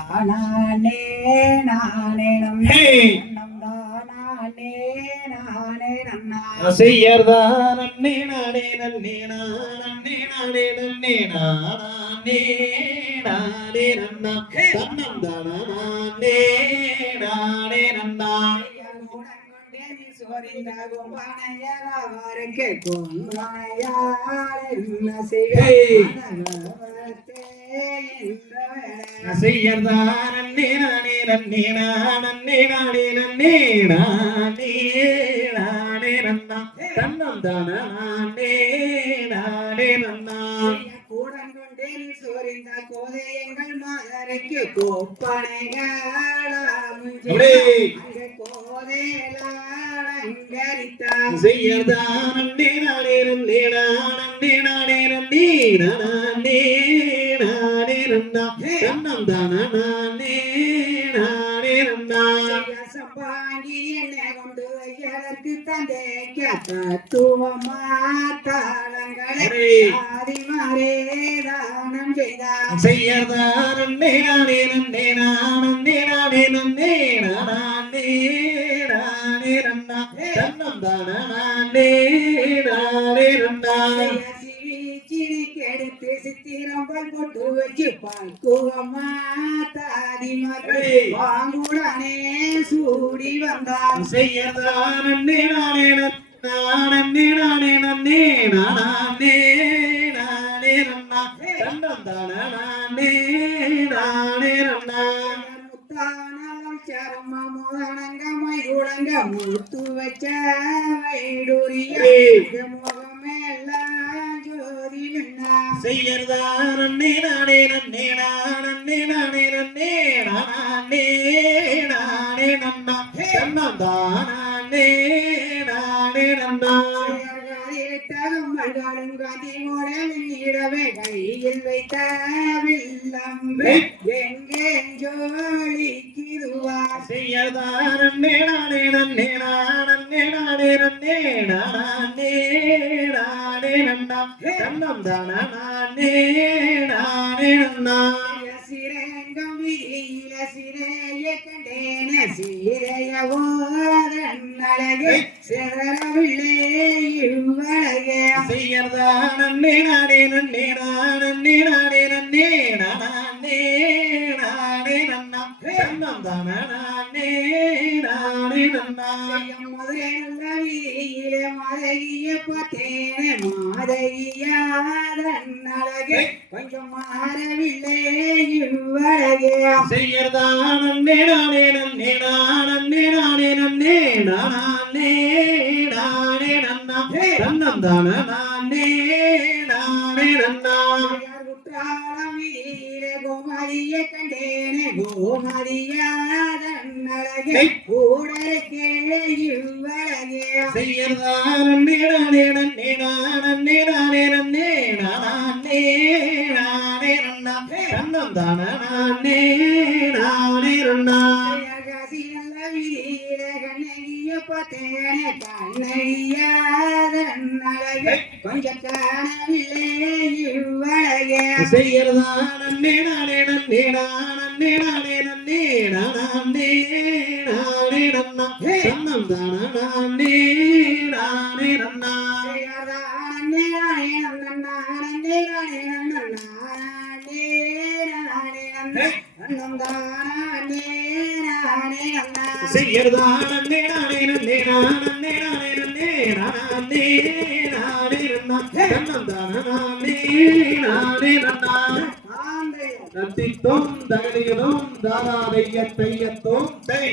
நானே நானே நம் நானே நானே நன்னா. செய்யறதா நன்னே நானே நன்னே நானே நானே நன்னே. நானே நானே நன்னா. தன்னம் தானா நானே நானே நன்னா செய்யறதா நன்னே நானே நன்னே நானே நானே நன்னே நானே நானே நன்னா. தன்னம் தானா? நானே நானே நன்னா. கோதையங்கள் மாதரைக்கு கோப்பனைகள் அப்படியே. கோதையலாங்கரித்தான் செய்யறதா நன்னே நானே நன்னே நானே நானே நன்னே நானே நன்னா தன்னம் தானா நானே நானே நன்னா சம்பாங்கி என்ன கொண்டு எதற்கு தந்தை? தத்துவமா தாளங்களை ஆதிமாரே தானம் செய்தார். செய்யறதா? நன்னே நானே நன்னே நானே நானே நன்னே நானே நானே நன்னா தன்னம் தானா நானே நானே. சித்திரம்பல் போட்டு வச்சு பால்குவமா தாதி மகள் வாங்குடனே சூடி வந்தான் செய்யறதா நன்னே நானே நானே நானே நன்னே நானே நானே நன்னா தன்னம் தானா நானே நானே நன்னா முத்தானால் சர்ம முதனங்கமை உடங்க முத்து வச்ச வைடூரிய முகமெல்லாம் ஜோதி நின்னா செய்யறதா நன்னே நானே நன்னே நானே நானே நன்னே நானே நானே நன்னா தன்னம் தானே நானே நன்னா மல்காடும் காந்தி மோடவே கையில் வைத்த வில்லம்பு எங்கே ஜோலிக்குதுவா செய்யறதா நன்னே நானே நன்னே நானே நானே நன்னே நானே நானே நன்னா தானா நன்னா சிரங்கம் விதியில சிறைய கண்டேன சீரையவோதன்னழகு சிதறவில்லை இவ்வழகே செய்யறதா நன்னே நானே நன்னே நானே மதுரை நல்ல விதியில மதகிய பார்த்தேனே மாதகியாதன்னழகு கொஞ்சம் மாறவில்லை இவ்வழகே செய்யறதா நன்னே நானே நன்னே நானே நானே நன்னே நானே நானே நன்னா தன்னம் தானா நானே நானே நன்னா கோமதிய கண்டேனே கோமதியாதன்னழகு கூடக்கே கொஞ்சம் காணவில்லை இவ்வழகே செய்யறதா நன்னே நானே நன்னே நானே நானே நன்னே நானே நானே நன்னா தன்னம் தானா நத்தித்தோம் தகலிகளும் தாராதைய தையத்தோம் தை